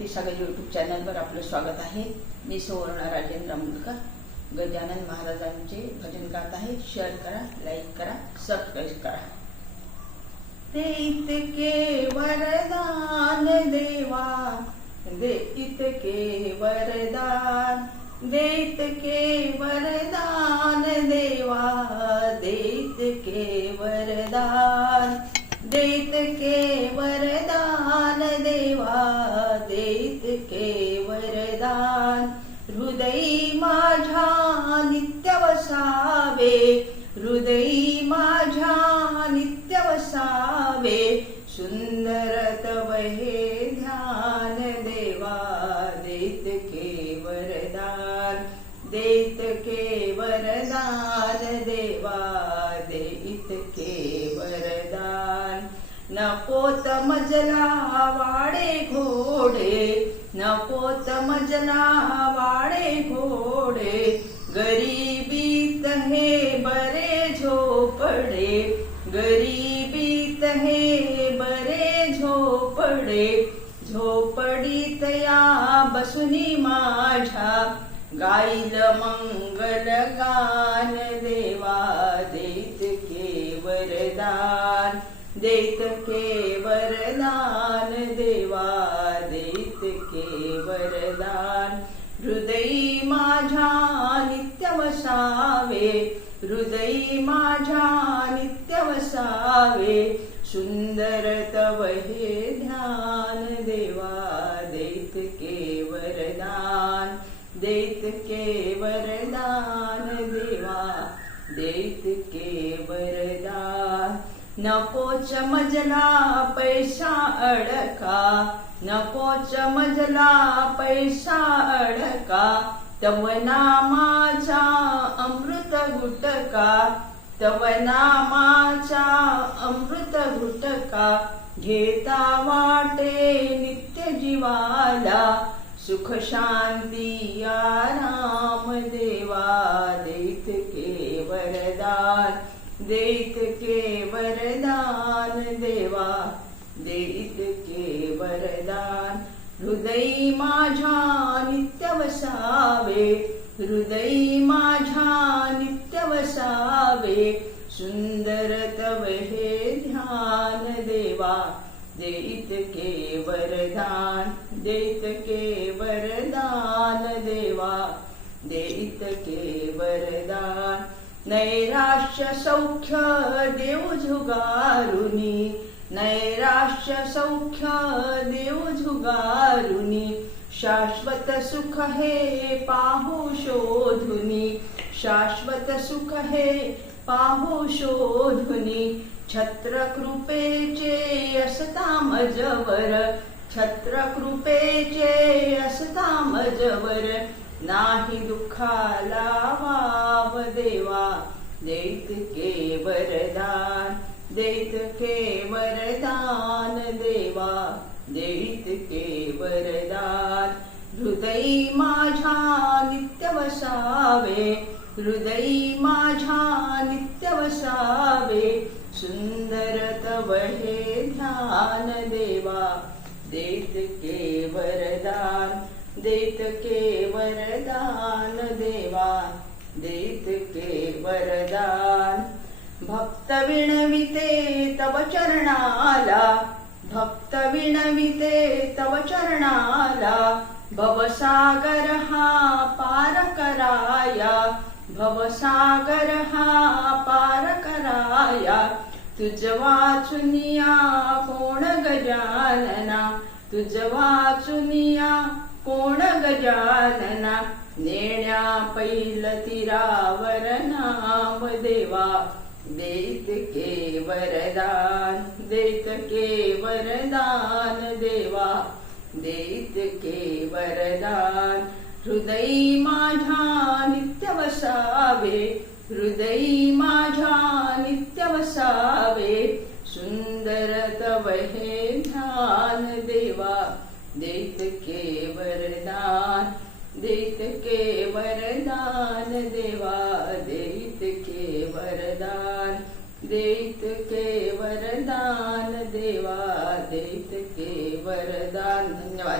Bhakti Sagar YouTube चॅनलवर आपलं स्वागत आहे। मी सुवर्ण राजेंद्र मुलकर गजानन महाराजांचे भजन गात आहे। शेअर करा, लाईक करा, सबस्क्राइब करा। दे इतके वरदान देवा, दे इतके वरदान, दे इतके वरदान देवा, दे इतके वरदान, दे इतके वरदान देवा, दे इतके वरदान। हृदयी माझ्या नित्य वसावे, हृदयी माझ्या नित्य वसावे, सुंदर तव हे ध्यान देवा, दे इतके वरदान, दे इतके वरदान देवा, दे इतके वरदान। नकोत मजला वाडे घोडे, नकोत मजला वाडे घोडे, गरीबीत हे बरे झोपडे, गरीबीत हे बरे झोपडे। झोपडीत या बसुनी माझ्या, गाईल मंगल गान देवा, दे इतके वरदान, दे इतके वरदान देवा, दे इतके वरदान। हृदयी माझ्या नित्य वसावे, हृदयी माझ्या नित्य वसावे, सुंदर तव हे ध्यान देवा, दे इतके वरदान, दे इतके वरदान देवा, दे इतके वरदान। नकोच मजला पैसा अडका, नकोच मजला पैसा अडका, तव नामाचा अमृत गुटका, तव नामाचा अमृत गुटका। घेता वाटे नित्य जीवाला, सुख शांती आराम देवा, दे इतके वरदान, दे इतके वरदान देवा, दे इतके वरदान। हृदयी माझ्या नित्य वसावे, हृदयी माझ्या नित्य वसावे, सुंदर तव हे ध्यान देवा, दे इतके वरदान, दे इतके वरदान देवा, दे इतके वरदान। नैराश्य सौख्य देव झुगारुनी, नैराश्य सौख्य देव झुगारुनी, शाश्वत सुख हे पाहू शोधुनी, शाश्वत सुख हे पाहू शोधुनी। छत्र कृपेचे असता मजवर, छत्र कृपेचे असता मजवर, नाही दुःखाला वाव देवा, दे इतके वरदान, दे इतके वरदान देवा, दे इतके वरदान। हृदयी माझ्या नित्य वसावे, हृदयी माझ्या नित्य वसावे, सुंदर तव हे ध्यान देवा, दे इतके वरदान, दे इतके वरदान देवा, दे इतके वरदान। भक्त विणविते तव चरणाला, भक्त विणविते तव चरणाला, भवसागर हा पार कराया, भवसागर हा पार कराया। तुझ वाचुनिया कोण गजानना, तुझ वाचुनिया कोण गजानना, नेण्या पैल तीरावर नाम देवा, दे इतके वरदान, दे इतके वरदान देवा, दे इतके वरदान। हृदयी माझ्या नित्य वसावे, हृदयी माझ्या नित्य वसावे, सुंदर तव हे ध्यान देवा, दे इतके वरदान, दे इतके वरदान देवा, दे इतके वरदान, दे इतके वरदान देवा, दे इतके वरदान। धन्यवाद।